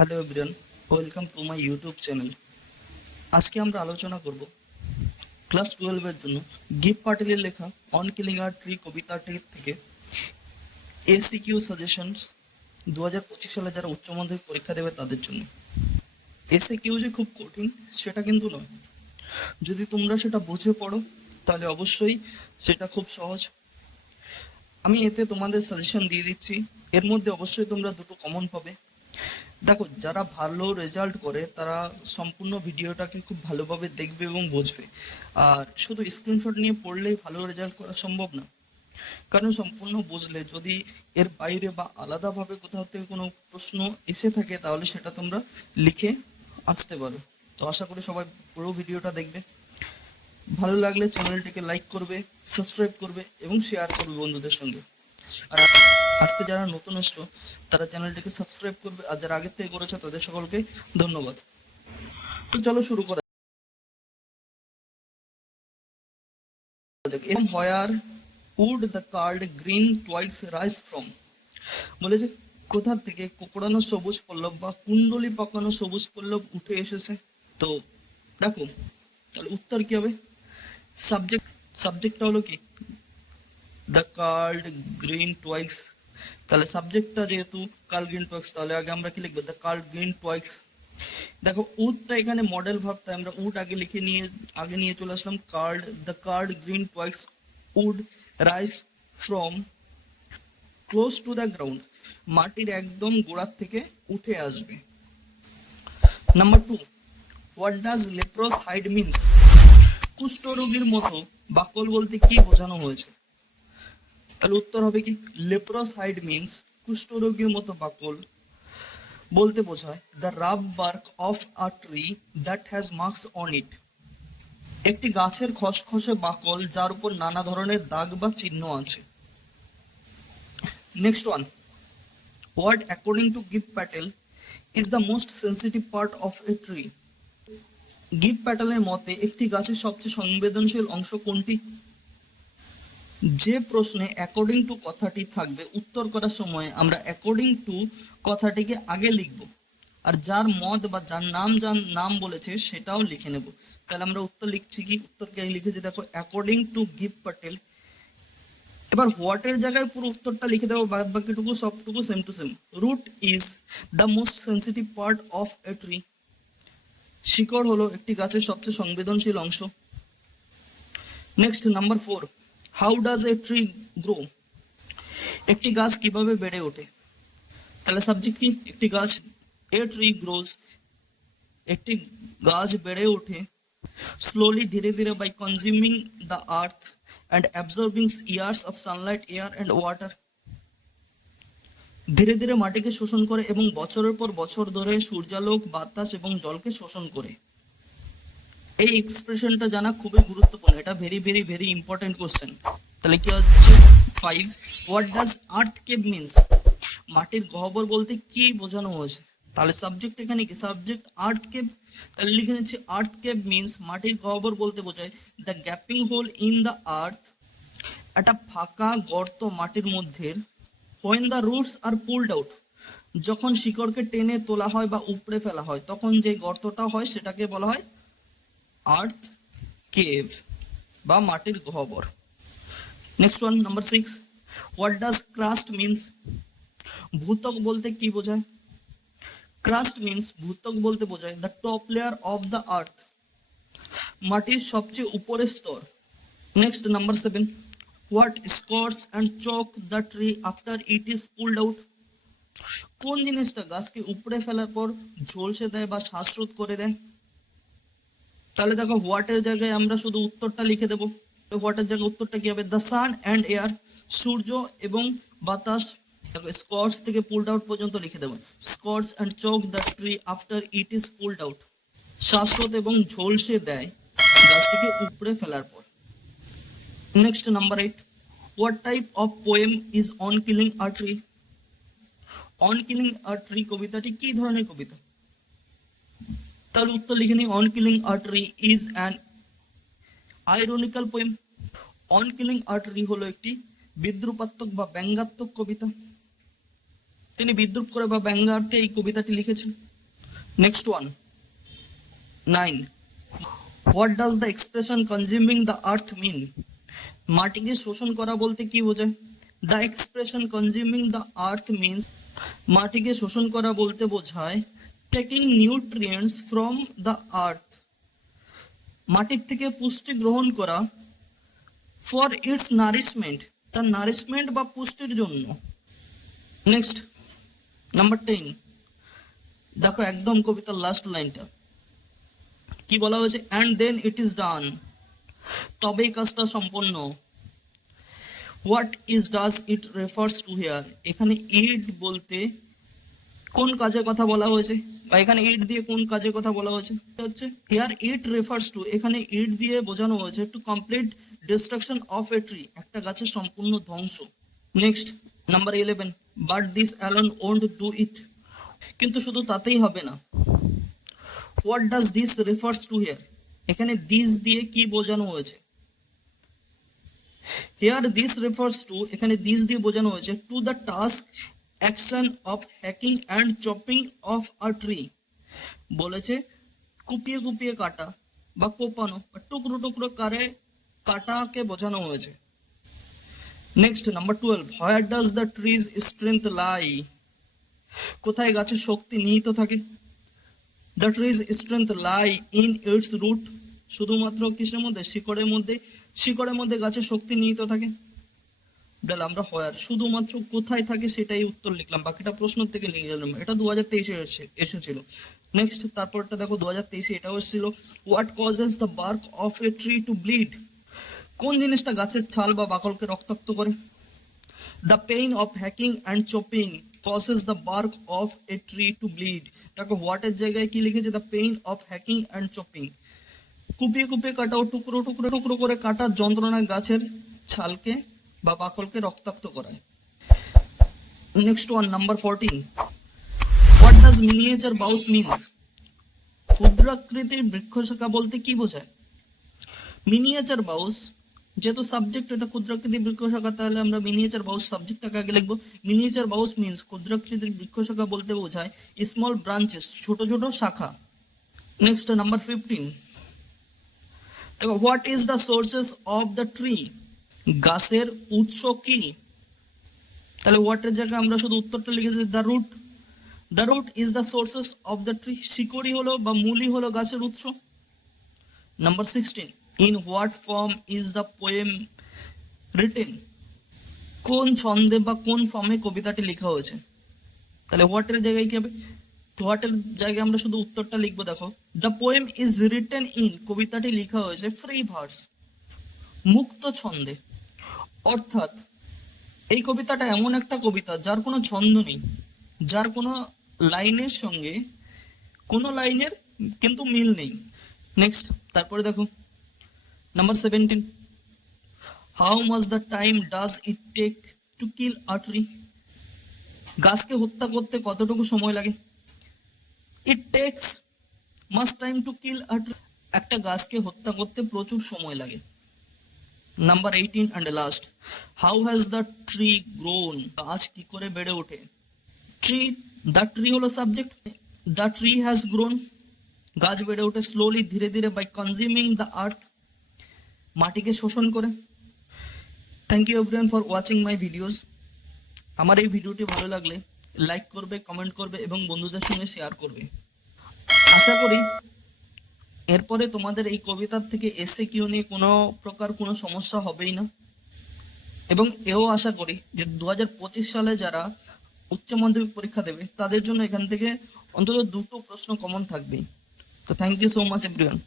Hello everyone, welcome to my YouTube channel. আজকে আমরা আলোচনা করব ক্লাস 12 এর জন্য গিভ পাটিলের লেখা অন কিলিং আ ট্রি কবিতাটি থেকে এসিকিউ সাজেশনস 2025 সালে যারা উচ্চ মাধ্যমিক পরীক্ষা দেবে তাদের জন্য। এসিকিউ যে খুব কঠিন সেটা কিন্তু নয়, যদি তোমরা সেটা বুঝে পড়ো তাহলে অবশ্যই সেটা খুব সহজ। আমি এতে তোমাদের সাজেশন দিয়ে দিচ্ছি, এর মধ্যে অবশ্যই তোমরা দুটো কমন পাবে। দেখো, যারা ভালো রেজাল্ট করে তারা সম্পূর্ণ ভিডিওটাকে খুব ভালোভাবে দেখবে এবং বুঝবে, আর শুধু স্ক্রিনশট নিয়ে পড়লেই ভালো রেজাল্ট করা সম্ভব না। কারণ সম্পূর্ণ বুঝলে যদি এর বাইরে বা আলাদাভাবে কোথাও থেকে কোনো প্রশ্ন এসে থাকে তাহলে সেটা তোমরা লিখে আসতে পারো। তো আশা করি সবাই পুরো ভিডিওটা দেখবে। ভালো লাগলে চ্যানেলটিকে লাইক করবে, সাবস্ক্রাইব করবে এবং শেয়ার করবে বন্ধুদের সঙ্গে। আর আজকে যারা নতুন এসছো তারা চ্যানেলটিকে সাবস্ক্রাইব করবে, আর যারা আগের থেকে করেছে তাদের সকলকে ধন্যবাদ। তো চলো শুরু করা যাক। Where would the card green twice rise from, বলে যে কোথা থেকে কোকড়ানো সবুজ পল্লব বা কুণ্ডলি পাকানো সবুজ পল্লব উঠে এসেছে। তো দেখো, তাহলে উত্তর কি হবে? সাবজেক্টটা হলো কি দ্য কার্ড গ্রিন টুয়াইস, তাহলে সাবজেক্টটা যেহেতু কার্ল গ্রিন টুয়াইস তাহলে আগে আমরা কি লিখবো? The curl green twice. দেখো উডটা এখানে মডেল ভাব, তাই আমরা উড আগে নিয়ে চলে আসলাম। Card, the card green twice would rise from close to the ground, মাটির একদম গোড়ার থেকে উঠে আসবে। Number 2, what does leprous hide means, কুষ্ঠরোগীর মতো বাকল বলতে কি বোঝানো হয়েছে? তাহলে উত্তর হবে কি? লেপ্রোস হাইড মিনস কুষ্ঠরোগীর মতো বাকল বলতে বোঝায় the rough bark of a tree that has marks on it, একটি গাছের খসখসে বাকল যার উপর নানা ধরনের দাগ বা চিহ্ন আছে। Next one, what according to give Patel is the most sensitive part of a tree, give প্যাটেলের মতে একটি গাছের সবচেয়ে সংবেদনশীল অংশ কোনটি? যে প্রশ্নে অ্যাকর্ডিং টু কথাটি থাকবে উত্তর করার সময় আমরা অ্যাকর্ডিং টু কথাটিকে আগে লিখব, আর যার মত বা যার নাম বলেছে সেটাও লিখে নেব। তাহলে আমরা উত্তর লিখছি কি? উত্তরকে লিখেছি দেখো অ্যাকর্ডিং টু গিভ প্যাটেল। এবার হোয়াটের জায়গায় পুরো উত্তরটা লিখে দেবো, বাদ বাকিটুকু সবটুকু same to same. Root is the most sensitive part of a tree, শিকড় হলো একটি গাছের সবচেয়ে সংবেদনশীল অংশ। Next number 4, how does a tree grow, একটি গাছ কিভাবে বেড়ে ওঠে? তাহলে সাবজেক্ট কি? একটি গাছ, এ ট্রি গ্রোজ, একটি গাছ বেড়ে ওঠে স্লোলি ধীরে ধীরে by consuming the earth and absorbing years of sunlight, air and water, ধীরে ধীরে মাটিকে শোষণ করে এবং বছরের পর বছর ধরে সূর্যালোক, বাতাস এবং জলকে শোষণ করে। এই এক্সপ্রেশনটা জানা খুবই গুরুত্বপূর্ণ, এটা very very very important question. তাহলে কি হচ্ছে? 5, what does earth cave means, মাটির গহ্বর বলতে কি বোঝানো হয়েছে? তাহলে সাবজেক্ট এখানে কি? সাবজেক্ট আর্থ কেভ, তাহলে লিখে নিচ্ছি আর্থ কেভ মিনস মাটির গহ্বর বলতে বোঝায় the gaping hole in the earth, একটা ফাঁকা গর্ত মাটির মধ্যে, when the roots are pulled out, যখন শিকড়কে টেনে তোলা হয় বা উপড়ে ফেলা হয় তখন যে গর্তটা হয় সেটাকে বলা হয় আর্থ কেভ বা মাটির গহ্বর। Next one, number 6, what does crust means, ভূত্বক বলতে কি বোঝায়? ক্রাস্ট মিনস ভূত্বক বলতে বোঝায় the top layer of the earth, মাটির সবচেয়ে উপরের স্তর। Next number 7, what scorches and choke the tree after it is pulled out, কোন জিনিসটা গাছকে উপড়ে ফেলার পর ঝলসে দেয় বা শ্বাসরোধ করে দেয়? তাহলে দেখো হোয়াটের জায়গায় আমরা শুধু উত্তরটা লিখে দেবো। হোয়াটের জায়গায় উত্তরটা কি হবে? দ্য সান অ্যান্ড এয়ার, সূর্য এবং বাতাস। স্কর্স থেকে পুলড আউট পর্যন্ত লিখে দেবো। Scorches and choke the tree after it is pulled out, শ্বাসরোধ এবং ঝলসে দেয় গাছটিকে উপড়ে ফেলার পর। Next number 8, what type of poem is on killing a tree, on killing a tree কবিতাটি কি ধরনের কবিতা? তাহলে উত্তর লিখে নিই, on killing a tree is an ironical poem. On killing a tree হলো একটি বিদ্রুপাত্মক বা ব্যঙ্গাত্মক কবিতা। তিনি বিদ্রুপ করে বা ব্যঙ্গার্থে এই কবিতাটি লিখেছেন। Next one 9. What does the expression consuming the earth mean? মাটিকে শোষণ করা বলতে কি বোঝায়? The expression consuming the earth means মাটিকে শোষণ করা বলতে বোঝায় taking nutrients from the earth, মাটির থেকে পুষ্টি গ্রহণ করা for its nourishment, তার নারিশমেন্ট বা পুষ্টির জন্য। নেক্সট নাম্বার 10, দেখো একদম কবিতার লাস্ট লাইনটা কি বলা হয়েছে, and then it is done, তবেই কাজটা সম্পন্ন। What is does it refers to here, এখানে ইট বলতে কোন কাজের কথা বলা হয়েছে, বা এখানে ইট দিয়ে কোন কাজের কথা বলা হয়েছে, এটা হচ্ছে হিয়ার ইট রেফার্স টু, এখানে ইট দিয়ে বোঝানো হয়েছে to complete destruction of a tree, একটা গাছের সম্পূর্ণ ধ্বংস। Next number 11, but this alone won't do it, কিন্তু শুধু তাতেই হবে না। What does this refers to here, এখানে দিস দিয়ে কি বোঝানো হয়েছে, হিয়ার দিস রেফার্স টু, এখানে দিস দিয়ে বোঝানো হয়েছে to the task action of hacking and chopping of a tree, বলেছে কুপিয়ে কুপিয়ে কাটা বা কোপানো বা টুকরো টুকরো করে কাটাকে বোঝানো হয়েছে। Next number 12, where does the tree's strength lie, কোথায় গাছের শক্তি নিহিত থাকে? The tree's strength lie in its root, শুধুমাত্র কিসের মধ্যে, শিকড়ের মধ্যে, শিকড়ের মধ্যে গাছের শক্তি নিহিত থাকে। তাহলে আমরা হোয়ার শুধুমাত্র কোথায় থাকে সেটাই উত্তর লিখলাম, বাকিটা প্রশ্ন থেকে লিখে গেলাম, এটা 2023 এসেছিল। নেক্সট তারপরটা দেখো 2023 এটাও এসেছিল, what causes the bark of a tree to bleed, কোন জিনিসটা গাছের ছাল বা বাকলকে রক্তাক্ত করে? The pain of hacking and chopping causes the bark of a tree to bleed, দেখো হোয়াট এর জায়গায় কি লিখেছে, the pain of hacking and chopping, কুপিয়ে কুপিয়ে কাটা ও টুকরো টুকরো টুকরো করে কাটার যন্ত্রণা গাছের ছালকে বা বাকলকে রক্তাক্ত করায়। Next one number 14, what does miniature বাউস means, ক্ষুদ্রাকৃতির বৃক্ষশাখা বলতে কি বোঝায়? মিনিয়েচার বাউস যেহেতু সাবজেক্ট এটা ক্ষুদ্রাকৃতির বৃক্ষশাখা, তাহলে আমরা মিনিয়েচার বাউস সাবজেক্টটাকে আগে লিখবো। মিনিয়েচার বাউস মিনস ক্ষুদ্রাকৃতির বৃক্ষশাখা বলতে বোঝায় স্মল ব্রাঞ্চেস, ছোট ছোট শাখা। নেক্সট নাম্বার 15, দেখো what is the sources of the tree, গাছের উৎস কি? তাহলে হোয়াটের জায়গায় আমরা শুধু উত্তরটা লিখেছি the root, the root is the sources of the tree, শিকড়ি হলো বা মূলই হলো গাছের উৎস। Number 16, in what form is the poem written, কোন ছন্দে বা কোন ফর্মে কবিতাটি লেখা হয়েছে? তাহলে হোয়াটের জায়গায় কি হবে, হোয়াটের জায়গায় আমরা শুধু উত্তরটা লিখবো, দেখো the poem is written in, কবিতাটি লেখা হয়েছে ফ্রি ভার্স, মুক্ত ছন্দে। অর্থাৎ এই কবিতাটা এমন একটা কবিতা যার কোনো ছন্দ নেই, যার কোনো লাইনের সঙ্গে কোনো লাইনের কিন্তু মিল নেই। নেক্সট তারপরে দেখো number 17, how much the time does it take to kill a tree, গাছকে হত্যা করতে কতটুকু সময় লাগে? It takes much time to kill a tree, একটা গাছকে হত্যা করতে প্রচুর সময় লাগে। Number 18 and last, how has the tree grown, গাছ কি করে বেড়ে ওঠে? ট্রি, দ্য ট্রি হলো subject, the tree has grown, গাছ বেড়ে ওঠে স্লোলি, ধীরে ধীরে, বাই কনজিউমিং দ্য আর্থ, মাটিকে শোষণ করে। Thank you everyone for watching my videos. আমার এই ভিডিওটি ভালো লাগলে লাইক করবে, কমেন্ট করবে এবং বন্ধুদের সঙ্গে শেয়ার করবে। আশা করি এরপরে তোমাদের এই কবিতার থেকে এসে কিউ নিয়ে কোনো প্রকার কোনো সমস্যা হবেই না, এবং এও আশা করি যে 2025 সালে যারা উচ্চ মাধ্যমিক পরীক্ষা দেবে তাদের জন্য এখান থেকে অন্তত 2টো প্রশ্ন কমন থাকবেই। তো thank you so much everyone.